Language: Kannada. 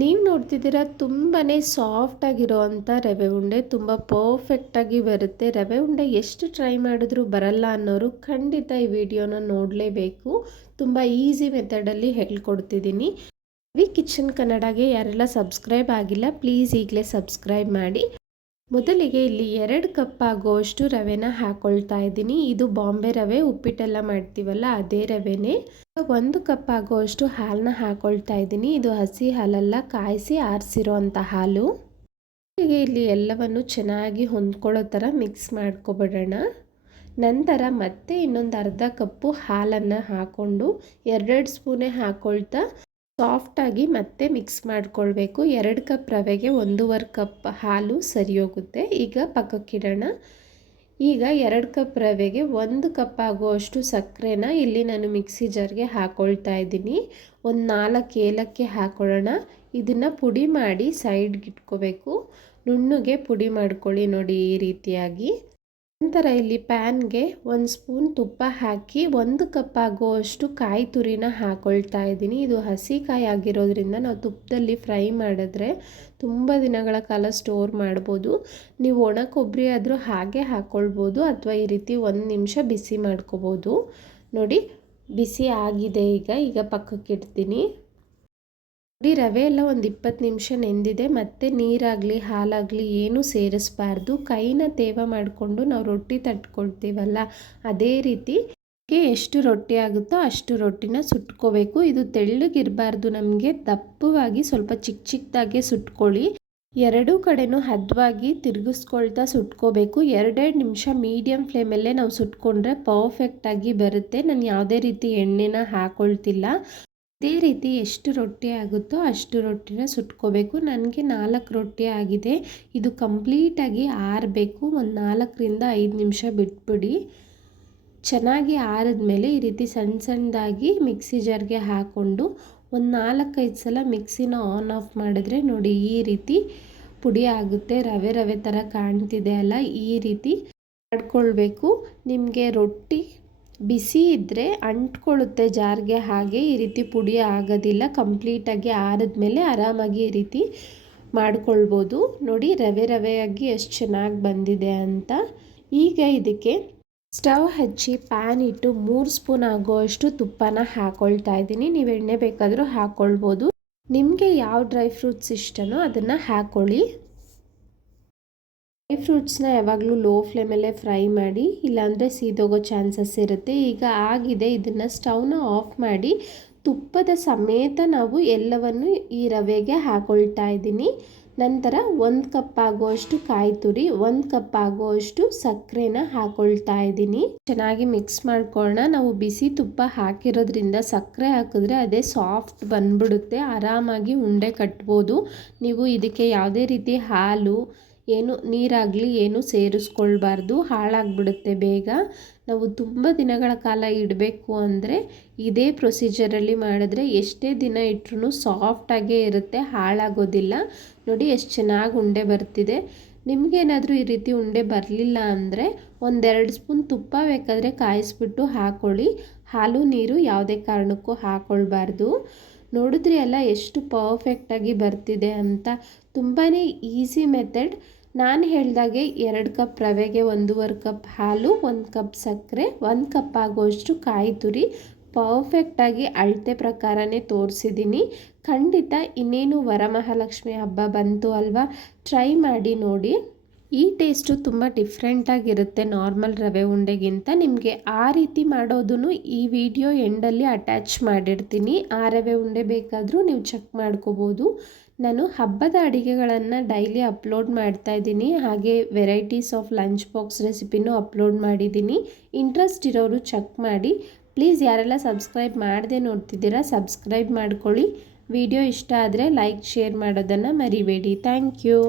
ನೀವು ನೋಡ್ತಿದ್ದೀರಾ ತುಂಬಾ ಸಾಫ್ಟಾಗಿರೋ ಅಂಥ ರವೆ ಉಂಡೆ, ತುಂಬ ಪರ್ಫೆಕ್ಟಾಗಿ ಬರುತ್ತೆ. ರವೆ ಉಂಡೆ ಎಷ್ಟು ಟ್ರೈ ಮಾಡಿದ್ರೂ ಬರಲ್ಲ ಅನ್ನೋರು ಖಂಡಿತ ಈ ವಿಡಿಯೋನ ನೋಡಲೇಬೇಕು. ತುಂಬ ಈಸಿ ಮೆಥಡಲ್ಲಿ ಹೇಳ್ಕೊಡ್ತಿದ್ದೀನಿ. ವಿ ಕಿಚನ್ ಕನ್ನಡಗೆ ಯಾರೆಲ್ಲ ಸಬ್ಸ್ಕ್ರೈಬ್ ಆಗಿಲ್ಲ ಪ್ಲೀಸ್ ಈಗಲೇ ಸಬ್ಸ್ಕ್ರೈಬ್ ಮಾಡಿ. ಮೊದಲಿಗೆ ಇಲ್ಲಿ ಎರಡು ಕಪ್ ಆಗುವಷ್ಟು ರವೆನ ಹಾಕೊಳ್ತಾ ಇದ್ದೀನಿ. ಇದು ಬಾಂಬೆ ರವೆ, ಉಪ್ಪಿಟ್ಟೆಲ್ಲ ಮಾಡ್ತೀವಲ್ಲ ಅದೇ ರವೆನೇ. ಒಂದು ಕಪ್ ಆಗುವಷ್ಟು ಹಾಲನ್ನ ಹಾಕೊಳ್ತಾ ಇದ್ದೀನಿ. ಇದು ಹಸಿ ಹಾಲೆಲ್ಲ, ಕಾಯಿಸಿ ಆರಿಸಿರೋ ಅಂಥ ಹಾಲು. ಹೀಗೆ ಇಲ್ಲಿ ಎಲ್ಲವನ್ನು ಚೆನ್ನಾಗಿ ಹೊಂದ್ಕೊಳ್ಳೋ ಥರ ಮಿಕ್ಸ್ ಮಾಡ್ಕೊಬಿಡೋಣ. ನಂತರ ಮತ್ತೆ ಇನ್ನೊಂದು ಅರ್ಧ ಕಪ್ಪು ಹಾಲನ್ನು ಹಾಕ್ಕೊಂಡು ಎರಡೆರಡು ಸ್ಪೂನೇ ಹಾಕ್ಕೊಳ್ತಾ ಸಾಫ್ಟಾಗಿ ಮತ್ತೆ ಮಿಕ್ಸ್ ಮಾಡಿಕೊಳ್ಬೇಕು. ಎರಡು ಕಪ್ ರವೆಗೆ ಒಂದೂವರೆ ಕಪ್ ಹಾಲು ಸರಿ ಹೋಗುತ್ತೆ ಈಗ ಪಕ್ಕಕ್ಕಿಡೋಣ. ಈಗ ಎರಡು ಕಪ್ ರವೆಗೆ ಒಂದು ಕಪ್ ಆಗುವಷ್ಟು ಸಕ್ಕರೆನ ಇಲ್ಲಿ ನಾನು ಮಿಕ್ಸಿ ಜಾರ್ಗೆ ಹಾಕ್ಕೊಳ್ತಾ ಇದ್ದೀನಿ. ಒಂದು ನಾಲ್ಕು ಏಲಕ್ಕಿ ಹಾಕೊಳ್ಳೋಣ. ಇದನ್ನು ಪುಡಿ ಮಾಡಿ ಸೈಡ್ಗಿಟ್ಕೋಬೇಕು ನುಣ್ಣಗೆ ಪುಡಿ ಮಾಡ್ಕೊಳ್ಳಿ ನೋಡಿ ಈ ರೀತಿಯಾಗಿ. ನಂತರ ಇಲ್ಲಿ ಪ್ಯಾನ್ಗೆ ಒಂದು ಸ್ಪೂನ್ ತುಪ್ಪ ಹಾಕಿ ಒಂದು ಕಪ್ ಆಗುವಷ್ಟು ಕಾಯಿ ತುರಿನ ಹಾಕೊಳ್ತಾ ಇದ್ದೀನಿ. ಇದು ಹಸಿ ಕಾಯಿ ಆಗಿರೋದ್ರಿಂದ ನಾವು ತುಪ್ಪದಲ್ಲಿ ಫ್ರೈ ಮಾಡಿದ್ರೆ ತುಂಬ ದಿನಗಳ ಕಾಲ ಸ್ಟೋರ್ ಮಾಡ್ಬೋದು. ನೀವು ಒಣ ಕೊಬ್ಬರಿ ಆದರೂ ಹಾಗೆ ಹಾಕ್ಕೊಳ್ಬೋದು ಅಥವಾ ಈ ರೀತಿ ಒಂದು ನಿಮಿಷ ಬಿಸಿ ಮಾಡ್ಕೋಬೋದು. ನೋಡಿ, ಬಿಸಿ ಆಗಿದೆ ಈಗ. ಈಗ ಪಕ್ಕಕ್ಕೆ ಇಡ್ತೀನಿ. ನೋಡಿ, ರವೆ ಎಲ್ಲ ಒಂದು ಇಪ್ಪತ್ತು ನಿಮಿಷ ನೆಂದಿದೆ. ಮತ್ತು ನೀರಾಗಲಿ, ಹಾಲಾಗಲಿ ಏನೂ ಸೇರಿಸ್ಬಾರ್ದು. ಕೈನ ತೇವ ಮಾಡಿಕೊಂಡು ನಾವು ರೊಟ್ಟಿ ತಟ್ಕೊಳ್ತೀವಲ್ಲ, ಅದೇ ರೀತಿ ಎಷ್ಟು ರೊಟ್ಟಿ ಆಗುತ್ತೋ ಅಷ್ಟು ರೊಟ್ಟಿನ ಸುಟ್ಕೋಬೇಕು. ಇದು ತೆಳ್ಳಗಿರಬಾರ್ದು ನಮಗೆ. ದಪ್ಪವಾಗಿ ಸ್ವಲ್ಪ ಚಿಕ್ಕ ಚಿಕ್ಕದಾಗೆ ಸುಟ್ಕೊಳ್ಳಿ. ಎರಡೂ ಕಡೆನೂ ಹದವಾಗಿ ತಿರುಗಿಸ್ಕೊಳ್ತಾ ಸುಟ್ಕೋಬೇಕು. ಎರಡೆರಡು ನಿಮಿಷ ಮೀಡಿಯಮ್ ಫ್ಲೇಮಲ್ಲೇ ನಾವು ಸುಟ್ಕೊಂಡ್ರೆ ಪರ್ಫೆಕ್ಟಾಗಿ ಬರುತ್ತೆ. ನಾನು ಯಾವುದೇ ರೀತಿ ಎಣ್ಣೆನ ಹಾಕೊಳ್ತಿಲ್ಲ. ಇದೇ ರೀತಿ ಎಷ್ಟು ರೊಟ್ಟಿ ಆಗುತ್ತೋ ಅಷ್ಟು ರೊಟ್ಟಿನ ಸುಟ್ಕೋಬೇಕು. ನನಗೆ ನಾಲ್ಕು ರೊಟ್ಟಿ ಆಗಿದೆ. ಇದು ಕಂಪ್ಲೀಟಾಗಿ ಆರಬೇಕು. ಒಂದು ನಾಲ್ಕರಿಂದ ಐದು ನಿಮಿಷ ಬಿಟ್ಬಿಡಿ. ಚೆನ್ನಾಗಿ ಆರಿದ್ಮೇಲೆ ಈ ರೀತಿ ಸಣ್ಣ ಸಣ್ಣದಾಗಿ ಮಿಕ್ಸಿ ಜಾರ್ಗೆ ಹಾಕ್ಕೊಂಡು ಒಂದು ನಾಲ್ಕೈದು ಸಲ ಮಿಕ್ಸಿನ ಆನ್ ಆಫ್ ಮಾಡಿದ್ರೆ ನೋಡಿ ಈ ರೀತಿ ಪುಡಿ ಆಗುತ್ತೆ. ರವೆ ರವೆ ಥರ ಕಾಣ್ತಿದೆ ಅಲ್ಲ? ಈ ರೀತಿ ಮಾಡ್ಕೊಳ್ಬೇಕು. ನಿಮಗೆ ರೊಟ್ಟಿ ಬಿಸಿ ಇದ್ದರೆ ಅಂಟ್ಕೊಳ್ಳುತ್ತೆ ಜಾರ್ಗೆ ಹಾಗೆ, ಈ ರೀತಿ ಪುಡಿ ಆಗೋದಿಲ್ಲ ಕಂಪ್ಲೀಟಾಗಿ ಆರಿದ್ಮೇಲೆ ಆರಾಮಾಗಿ ಈ ರೀತಿ ಮಾಡ್ಕೊಳ್ಬೋದು. ನೋಡಿ, ರವೆ ರವೆಯಾಗಿ ಎಷ್ಟು ಚೆನ್ನಾಗಿ ಬಂದಿದೆ ಅಂತ. ಈಗ ಇದಕ್ಕೆ ಸ್ಟವ್ ಹಚ್ಚಿ ಪ್ಯಾನ್ ಇಟ್ಟು ಮೂರು ಸ್ಪೂನ್ ಆಗೋಷ್ಟು ತುಪ್ಪನ ಹಾಕ್ಕೊಳ್ತಾ ಇದ್ದೀನಿ. ನೀವು ಎಣ್ಣೆ ಬೇಕಾದರೂ ಹಾಕ್ಕೊಳ್ಬೋದು ನಿಮಗೆ ಯಾವ ಡ್ರೈ ಫ್ರೂಟ್ಸ್ ಇಷ್ಟನೋ ಅದನ್ನು ಹಾಕ್ಕೊಳ್ಳಿ ಡ್ರೈ ಫ್ರೂಟ್ಸ್ನ ಯಾವಾಗಲೂ ಲೋ ಫ್ಲೇಮಲ್ಲೇ ಫ್ರೈ ಮಾಡಿ, ಇಲ್ಲಾಂದರೆ ಸೀದೋಗೋ ಚಾನ್ಸಸ್ ಇರುತ್ತೆ. ಈಗ ಆಗಿದೆ, ಇದನ್ನು ಸ್ಟವ್ನ ಆಫ್ ಮಾಡಿ, ತುಪ್ಪದ ಸಮೇತ ನಾವು ಎಲ್ಲವನ್ನು ಈ ರವೆಗೆ ಹಾಕೊಳ್ತಾ ಇದ್ದೀನಿ. ನಂತರ ಒಂದು ಕಪ್ ಆಗುವಷ್ಟು ಕಾಯಿ ತುರಿ, ಒಂದು ಕಪ್ ಆಗುವಷ್ಟು ಸಕ್ಕರೆನ ಹಾಕೊಳ್ತಾ ಇದ್ದೀನಿ. ಚೆನ್ನಾಗಿ ಮಿಕ್ಸ್ ಮಾಡ್ಕೊಳ್ಳೋಣ ನಾವು ಬಿಸಿ ತುಪ್ಪ ಹಾಕಿರೋದ್ರಿಂದ ಸಕ್ಕರೆ ಹಾಕಿದ್ರೆ ಅದೇ ಸಾಫ್ಟ್ ಬಂದ್ಬಿಡುತ್ತೆ. ಆರಾಮಾಗಿ ಉಂಡೆ ಕಟ್ಬೋದು. ನೀವು ಇದಕ್ಕೆ ಯಾವುದೇ ರೀತಿ ಹಾಲು ಏನು ನೀರಾಗಲಿ, ಏನು ಸೇರಿಸ್ಕೊಳ್ಬಾರ್ದು, ಹಾಳಾಗ್ಬಿಡುತ್ತೆ ಬೇಗ. ನಾವು ತುಂಬ ದಿನಗಳ ಕಾಲ ಇಡಬೇಕು ಅಂದರೆ ಇದೇ ಪ್ರೊಸೀಜರಲ್ಲಿ ಮಾಡಿದ್ರೆ ಎಷ್ಟೇ ದಿನ ಇಟ್ಟರು ಸಾಫ್ಟಾಗೇ ಇರುತ್ತೆ, ಹಾಳಾಗೋದಿಲ್ಲ. ನೋಡಿ ಎಷ್ಟು ಚೆನ್ನಾಗಿ ಉಂಡೆ ಬರ್ತಿದೆ. ನಿಮಗೇನಾದರೂ ಈ ರೀತಿ ಉಂಡೆ ಬರಲಿಲ್ಲ ಅಂದರೆ ಒಂದೆರಡು ಸ್ಪೂನ್ ತುಪ್ಪ ಬೇಕಾದರೆ ಕಾಯಿಸ್ಬಿಟ್ಟು ಹಾಕೊಳ್ಳಿ. ಹಾಲು, ನೀರು ಯಾವುದೇ ಕಾರಣಕ್ಕೂ ಹಾಕ್ಕೊಳ್ಬಾರ್ದು ನೋಡಿದ್ರಿ ಅಲ್ಲ ಎಷ್ಟು ಪರ್ಫೆಕ್ಟಾಗಿ ಬರ್ತಿದೆ ಅಂತ. ತುಂಬಾ ಈಸಿ ಮೆಥಡ್ ನಾನು ಹೇಳಿದಾಗೆ ಎರಡು ಕಪ್ ರವೆಗೆ ಒಂದೂವರೆ ಕಪ್ ಹಾಲು, ಒಂದು ಕಪ್ ಸಕ್ಕರೆ, ಒಂದು ಕಪ್ ಆಗುವಷ್ಟು ಕಾಯಿ ತುರಿ ಪರ್ಫೆಕ್ಟಾಗಿ ಅಳತೆ ಪ್ರಕಾರನೇ ತೋರಿಸಿದ್ದೀನಿ ಖಂಡಿತ ಇನ್ನೇನು ವರಮಹಾಲಕ್ಷ್ಮಿ ಹಬ್ಬ ಬಂತು ಅಲ್ವಾ ಟ್ರೈ ಮಾಡಿ ನೋಡಿ. ಈ ಟೇಸ್ಟು ತುಂಬ ಡಿಫ್ರೆಂಟಾಗಿರುತ್ತೆ ನಾರ್ಮಲ್ ರವೆ ಉಂಡೆಗಿಂತ. ನಿಮಗೆ ಆ ರೀತಿ ಮಾಡೋದನ್ನು ಈ ವಿಡಿಯೋ ಎಂಡಲ್ಲಿ ಅಟ್ಯಾಚ್ ಮಾಡಿರ್ತೀನಿ. ಆ ರವೆ ಉಂಡೆ ಬೇಕಾದರೂ ನೀವು ಚೆಕ್ ಮಾಡ್ಕೋಬೋದು. ನಾನು ಹಬ್ಬದ ಅಡುಗೆಗಳನ್ನು ಡೈಲಿ ಅಪ್ಲೋಡ್ ಮಾಡ್ತಾ ಇದ್ದೀನಿ. ಹಾಗೆ ವೆರೈಟೀಸ್ ಆಫ್ ಲಂಚ್ ಬಾಕ್ಸ್ ರೆಸಿಪಿನೂ ಅಪ್ಲೋಡ್ ಮಾಡಿದ್ದೀನಿ. ಇಂಟ್ರೆಸ್ಟ್ ಇರೋರು ಚೆಕ್ ಮಾಡಿ. ಪ್ಲೀಸ್ ಯಾರೆಲ್ಲ ಸಬ್ಸ್ಕ್ರೈಬ್ ಮಾಡದೆ ನೋಡ್ತಿದ್ದೀರಾ ಸಬ್ಸ್ಕ್ರೈಬ್ ಮಾಡ್ಕೊಳ್ಳಿ. ವಿಡಿಯೋ ಇಷ್ಟ ಆದರೆ ಲೈಕ್, ಶೇರ್ ಮಾಡೋದನ್ನು ಮರಿಬೇಡಿ. Thank you.